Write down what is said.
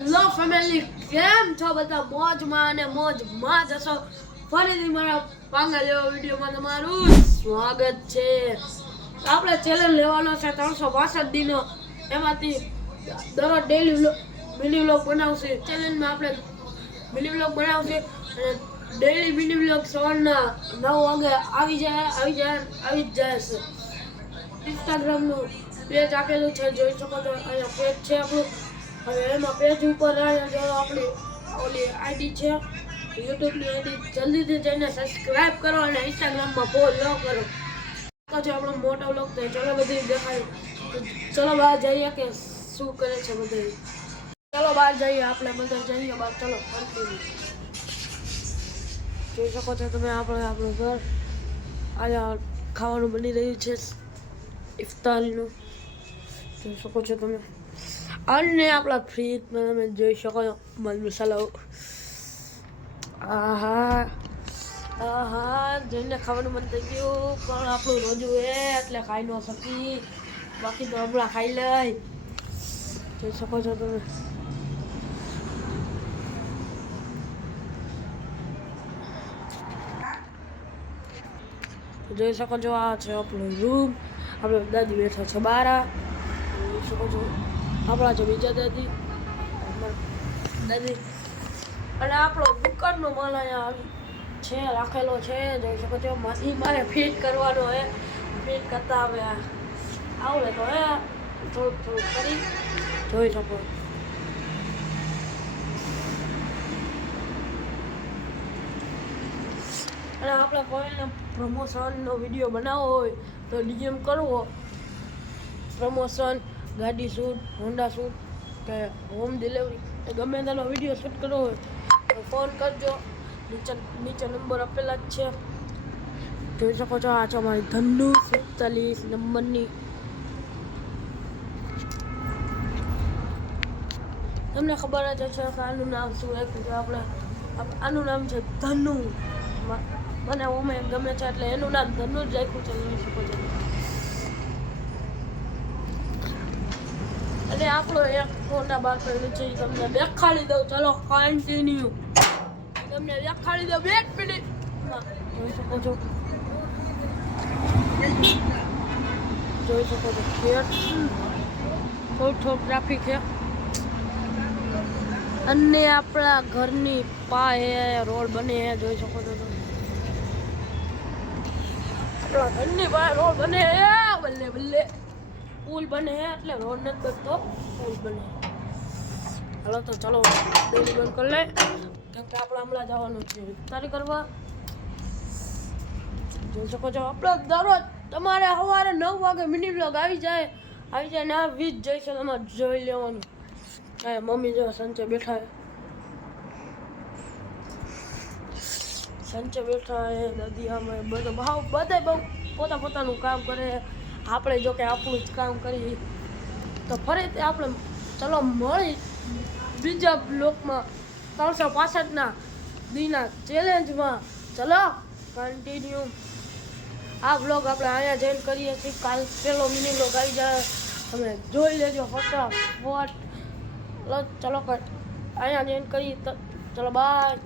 Hello family, કેમ છો બધા? મોજમાં અને મોજમાં જ હશો. ફરીથી મારા પાંગા લેવા વિડીયોમાં તમારું સ્વાગત છે. આપણે ચેલેન્જ લેવાનો છે 362 દિનો, એમાંથી દરરોજ ડેલી મિની વ્લોગ બનાવશે. ચેલેન્જમાં આપણે મિની વ્લોગ બનાવશે અને ડેલી મિની વ્લોગ સવારના 9 વાગે આવી જ જાય છે. ઇન્સ્ટાગ્રામનું પેજ આપેલું છે, જોઈ શકો છો. અહીંયા પેજ છે આપણું. હવે એમાં પેજ ઉપર આપણી ઓલી આઈડી છે, યુટ્યુબની આઈડી. જલ્દીથી જઈને સબસ્ક્રાઇબ કરો અને ઇન્સ્ટાગ્રામમાં ફોલો કરો. તો છે આપણો મોટો વ્લોગ. તો ચલો બધી દેખાય. ચલો બહાર જઈએ કે શું કરે છે બધું. ચલો બહાર જઈએ, આપણે બધા જઈએ બહાર. ચલો કન્ટિન્યુ. જોઈ શકો છો તમે આપણું ઘર. અહીંયા ખાવાનું બની રહ્યું છે ઇફતારીનું, જોઈ શકો છો તમે. અને આપણા ફ્રીજમાં તમે જોઈ શકો છો મધ મસાલો. આહા જોઈને ખાવાનું મન થઈ ગયું, પણ આપણું રોજુ એટલે ખાઈ ન શકી. બાકી તો હમણાં ખાઈ લઈ. જોઈ શકો છો તમે. જોઈ શકો છો આ છે આપણો રૂમ. આપણે દાદી બેઠા છે બારા. જોઈ શકો છો આપણા છે બીજા દાદી અને આપણો દુકાનનો માલ અહીંયા છે રાખેલો છે. જોઈ શકો છો. મારે ફિટ કરવાનો હે. ફિટ કરતા હવે આવડે તો હે થોડુંક કરી જોઈ શકો. અને આપણે કોઈને પ્રમોશનનો વિડીયો બનાવવો હોય તો ડીએમ કરવો. પ્રમોશન, ગાડી શૂટ, હોન્ડા શૂટ કે હોમ ડિલિવરી, ગમે તેનો વિડીયો શૂટ કરવો હોય તો ફોન કરજો. નીચે નંબર આપેલા જ છે, જોઈ શકો છો. આ છે અમારી ધનુ 47 નંબરની. તમને ખબર જ હશે કે આનું નામ શું રાખ્યું છે. આપણે આનું નામ છે ધનુ. મને ઓમે ગમે છે એટલે એનું નામ ધનુ જ રાખ્યું છે, જોઈ શકો છો. અને આપણો એક ફોટા બહાર પડેલું છે, તમને દેખાડી દઉં. ચલો કન્ટિન્યુ. તમને દેખાડી દઉં 1 મિનિટમાં. જોઈ શકો છો. જોઈ શકો છો થોડું ટ્રાફિક છે. અને આપણા ઘરની પાસે રોડ બને છે, જોઈ શકો છો તમે. આપણા ઘરની પાસે રોડ બને છે. બલ્લે બલ્લે પુલ બને છે, એટલે રોડ નથી બનતો, પુલ બને. હાલો તો ચલો ડેલી બંધ કરી લે, કેમ કે આપણે હમણાં જવાનું છે ઇફતારી કરવા. જોઈ શકો છો. આપણે દરરોજ તમારે સવારે 9 વાગે મિની વ્લોગ આવી જાય ને આ 20 જઈશે તમારે જોઈ લેવાનું. મમ્મી જો સંચે બેઠા હે, દાદી આમે બધા બહુ પોતાનું કામ કરે. આપણે જો કે આપણું જ કામ કરીએ. તો ફરીથી આપણે ચલો મળી બીજા બ્લોકમાં 365 દીના ચેલેન્જમાં. ચલો કન્ટિન્યુ. આ બ્લોગ આપણે અહીંયા જોઈન કરીએ છીએ. કાલ પેલો મિની બ્લોગ આવી જાય, તમે જોઈ લેજો ફટાફટ. ચલો અહીંયા જોઈન કરીએ. ચલો બાય.